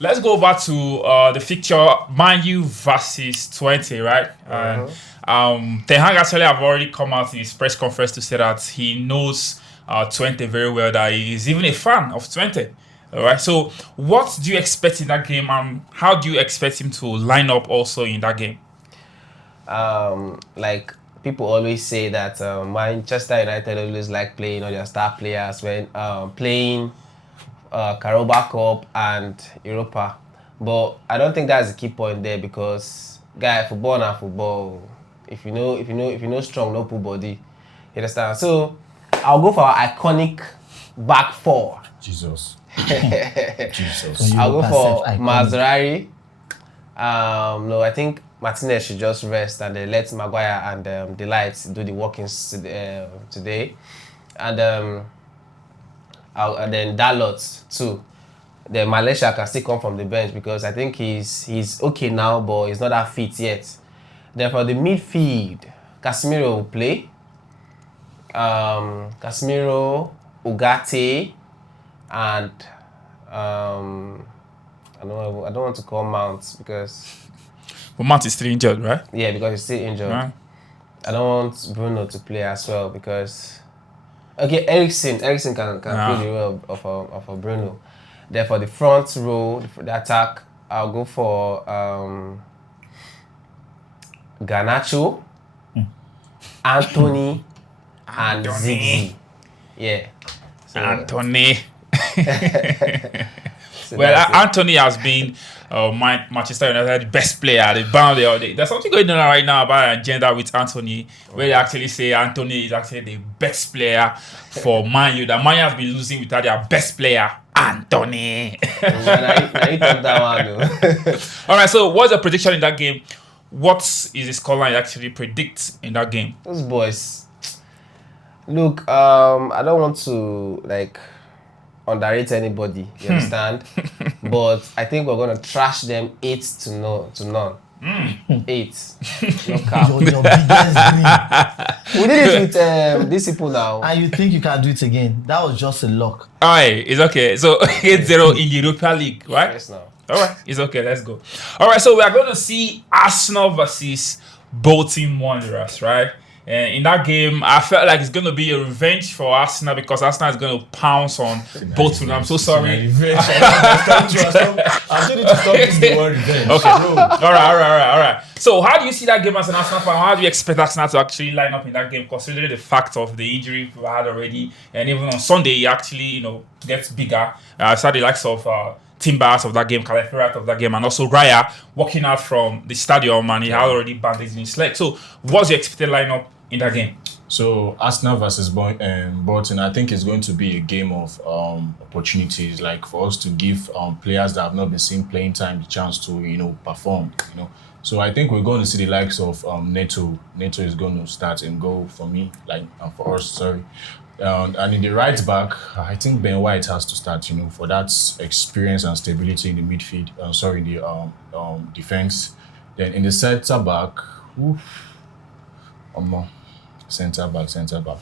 Let's go over to the fixture Man U versus Twente, right? Ten Hag actually have already come out in his press conference to say that he knows Twente very well, that he is even a fan of Twente. All right. So, what do you expect in that game, and how do you expect him to line up also in that game? Like people always say that Manchester United always like playing all their star players when playing Carabao Cup and Europa, but I don't think that's the key point there because football and football. If you know strong, no pull body. You understand? So I'll go for our iconic back four. Jesus. I'll go for Mazraoui. No, I think Martinez should just rest and let Maguire and Delight do the workings today. And then Dalot too. Then Malaysia can still come from the bench because I think he's okay now, but he's not that fit yet. Then for the midfield, Casemiro will play. Casemiro, Ugarte, and I don't want to call Mount because. But Mount is still injured, right? Yeah, because he's still injured. Right. I don't want Bruno to play as well because. Okay, Eriksen can play the role of a Bruno. Then for the front row, the attack, I'll go for Garnacho, Anthony, and Ziggy. Yeah. So, Anthony. so Well, Anthony has been Manchester United best player. They bound all day. There's something going on right now about an agenda with Anthony, where they actually say Anthony is actually the best player for Man U. That Man U has been losing without their best player, Anthony. All right. So, what's the prediction in that game? What is the scoreline you actually predict in that game? Those boys. Look, I don't want to underrate anybody, you understand? But I think we're gonna trash them 8-0 to none. 8. No cap. Your biggest dream. We did it with these people now. And you think you can do it again? That was just a lock. Alright, it's okay. So 8-0 in the Europa League, right? Yes, now. Alright, it's okay, let's go. Alright, so we are going to see Arsenal versus Bolton Wanderers, right? And in that game, I felt like it's going to be a revenge for Arsenal because Arsenal is going to pounce on Bolton. I'm so sorry. I'm telling you to stop using the word revenge. Okay. All right. So, how do you see that game as an Arsenal fan? How do you expect Arsenal to actually line up in that game, considering the fact of the injury we had already, and even on Sunday, he actually, gets bigger. I saw the likes of Timbers of that game, Calafirat of that game, and also Raya walking out from the stadium, and he had already bandaged in his leg. So, what's your expected lineup in that game? So Arsenal versus Bolton, I think it's going to be a game of opportunities, like for us to give players that have not been seeing playing time the chance to perform. So I think we're going to see the likes of Neto. Neto is going to start and goal for me, for us. Sorry. And in the right back, I think Ben White has to start. For that experience and stability in the midfield. The defense. Then in the centre back, Centre back.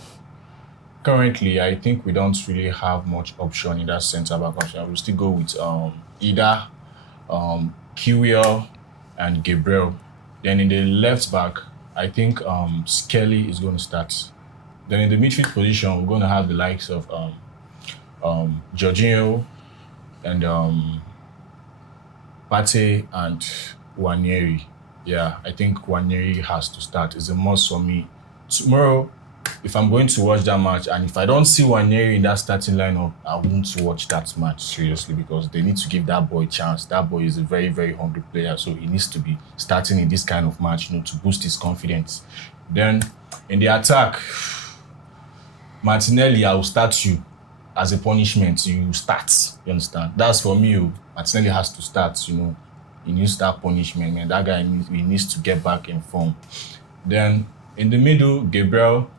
Currently, I think we don't really have much option in that centre back option. I will still go with either Kiwior and Gabriel. Then in the left back, I think Skelly is going to start. Then in the midfield position, we're going to have the likes of Jorginho and Pate and Nwaneri. Yeah, I think Nwaneri has to start. It's a must for me. Tomorrow, if I'm going to watch that match and if I don't see Nwaneri in that starting lineup, I won't watch that match seriously because they need to give that boy a chance. That boy is a very, very hungry player, so he needs to be starting in this kind of match, to boost his confidence. Then in the attack, Martinelli, I will start you as a punishment. You start, you understand? That's for me. Martinelli has to start. He needs that punishment, man. That guy needs to get back in form. Then in the middle, Gabriel,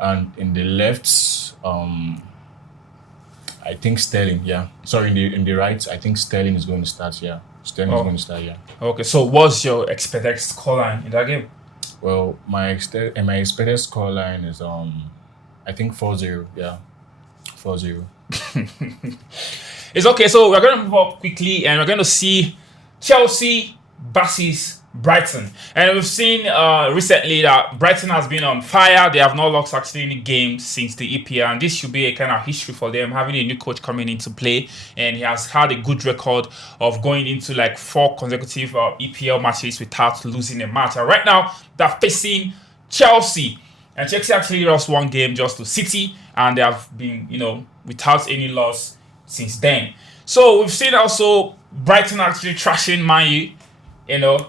and in the left, I think Sterling. Yeah, sorry, in the right, I think Sterling is going to start. Yeah, Sterling is going to start. Yeah. Okay, so what's your expected scoreline in that game? Well, my expected scoreline is I think 4-0. Yeah, 4-0. It's okay. So we're going to move up quickly, and we're going to see Chelsea versus Brighton. And we've seen recently that Brighton has been on fire. They have not lost actually any game since the EPL, and this should be a kind of history for them, having a new coach coming into play, and he has had a good record of going into like 4 consecutive EPL matches without losing a match. And right now they're facing Chelsea, and Chelsea actually lost 1 game just to City, and they have been, without any loss since then. So we've seen also Brighton actually trashing Man U,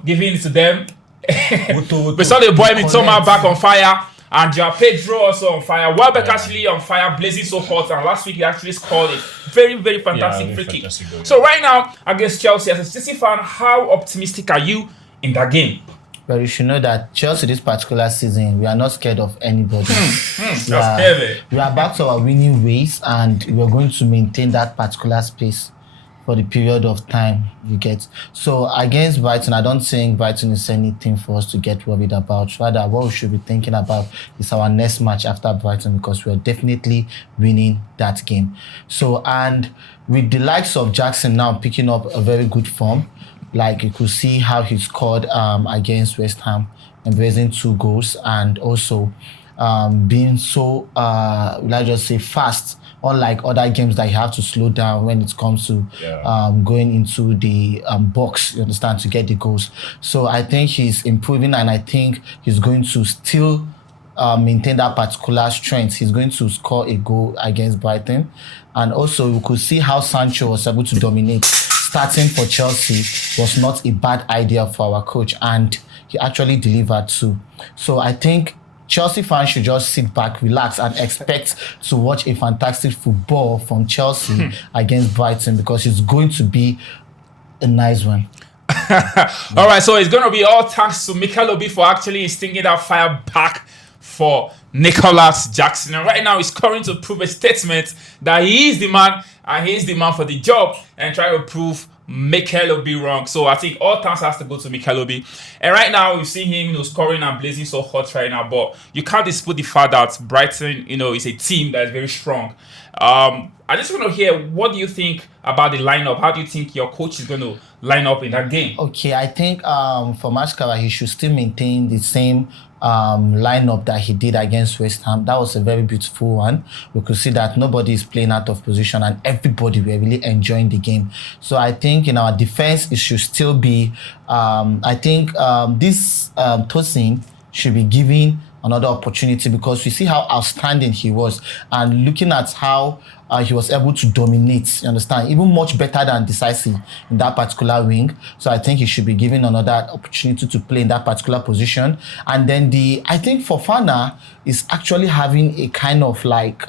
giving it to them. We saw the boy Mitoma back on fire, and Joao Pedro also on fire. Welbeck actually on fire, blazing so hot, and last week he actually scored a very, very fantastic free kick. So right now, against Chelsea, as a Chelsea fan, how optimistic are you in that game? But you should know that Chelsea this particular season, we are not scared of anybody. That's heavy. We are back to our winning ways, and we are going to maintain that particular space for the period of time you get. So against Brighton, I don't think Brighton is anything for us to get worried about. Rather, what we should be thinking about is our next match after Brighton, because we are definitely winning that game. So, and with the likes of Jackson now picking up a very good form, like you could see how he scored against West Ham, embracing 2 goals, and also being so, let's just say, fast, unlike other games that you have to slow down when it comes to going into the box, you understand, to get the goals. So I think he's improving, and I think he's going to still maintain that particular strength. He's going to score a goal against Brighton. And also we could see how Sancho was able to dominate. Starting for Chelsea was not a bad idea for our coach, and he actually delivered too. So I think Chelsea fans should just sit back, relax, and expect to watch a fantastic football from Chelsea against Brighton, because it's going to be a nice one. All right, so it's going to be all thanks to Mikel Obi for actually stinging that fire back for Nicholas Jackson. And right now he's coming to prove a statement that he is the man, and he is the man for the job, and try to prove Mikel Obi wrong. So I think all thanks has to go to Mikel Obi. And right now we've seen him scoring and blazing so hot right now, but you can't dispute the fact that Brighton, is a team that is very strong. I just want to hear, what do you think about the lineup? How do you think your coach is going to line up in that game? Okay, I think for Mascara, he should still maintain the same lineup that he did against West Ham. That was a very beautiful one. We could see that nobody is playing out of position, and everybody were really enjoying the game. So I think in our defense, it should still be, this Tosin should be given another opportunity, because we see how outstanding he was, and looking at how he was able to dominate, you understand, even much better than Decisive in that particular wing. So I think he should be given another opportunity to play in that particular position. And then I think Fofana is actually having a kind of like,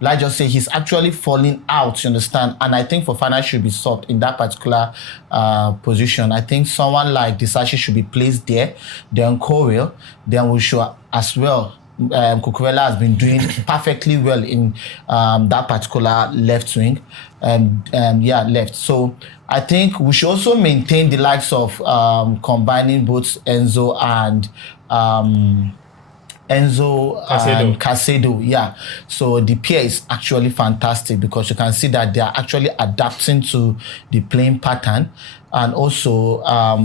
let's just say he's actually falling out, you understand, and I think Fofana should be subbed in that particular position. I think someone like Decisive should be placed there, then Corel, then we should as well. Cucurella has been doing perfectly well in that particular left wing, left. So I think we should also maintain the likes of combining both Enzo and Caicedo. Yeah, so the pair is actually fantastic, because you can see that they are actually adapting to the playing pattern. And also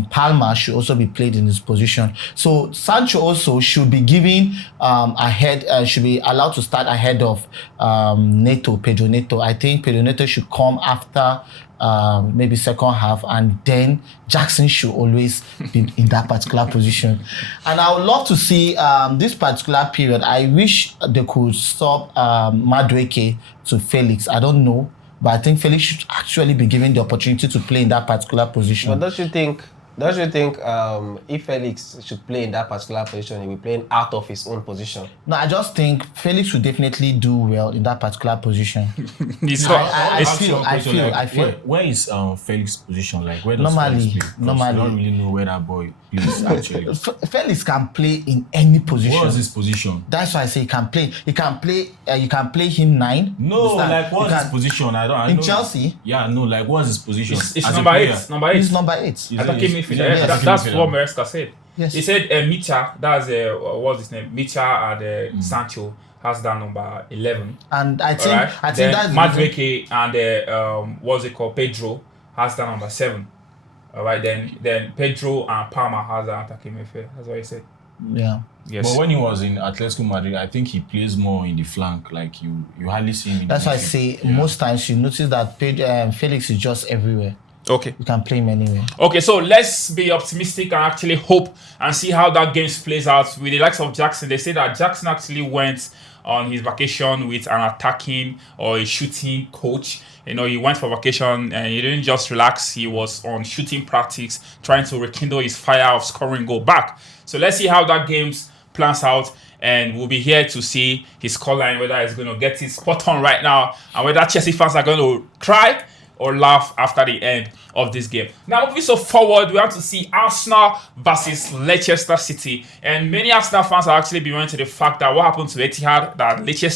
Palmer should also be played in his position. So Sancho also should be given should be allowed to start ahead of Pedro Neto. I think Pedro Neto should come after maybe second half, and then Jackson should always be in that particular position. And I would love to see this particular period. I wish they could stop Madueke to Felix. I don't know, but I think Felix should actually be given the opportunity to play in that particular position. But don't you think if Felix should play in that particular position, he'll be playing out of his own position? No, I just think Felix would definitely do well in that particular position. I feel. Where is Felix's position? Like, where does Normally, Felix play? I don't really know where that boy plays actually. Felix can play in any position. What is his position? That's why I say he can play. He can play. You can play him 9. No, like what's his position? I in know. Chelsea. Yeah, no, like what's his position? It's number 8. Number 8. He's number 8. Attacking midfielder. That's what Maresca said. Yes. He said Micha, that's what's his name? Micha and Sancho has that number 11. And I think Alright. I think that's Then the reason- Madueke and what's it called? Pedro has that number 7. Alright, then Pedro and Palmer has that attacking midfield. That's what he said. yeah. Yes. But when he was in Atletico Madrid, I think he plays more in the flank. Like you hardly see him in That's the why I midfield. say most times you notice that Felix is just everywhere. Okay. You can play him anywhere. Okay, so let's be optimistic and actually hope and see how that game plays out with the likes of Jackson. They say that Jackson actually went on his vacation with an attacking or a shooting coach. You know, he went for vacation and he didn't just relax. He was on shooting practice, trying to rekindle his fire of scoring goal back. So let's see how that game plans out. And we'll be here to see his scoreline, whether he's going to get it spot on right now and whether Chelsea fans are going to cry or laugh after the end of this game. Now, moving so forward, we have to see Arsenal versus Leicester City. And many Arsenal fans are actually beware to the fact that what happened to Etihad, that Leicester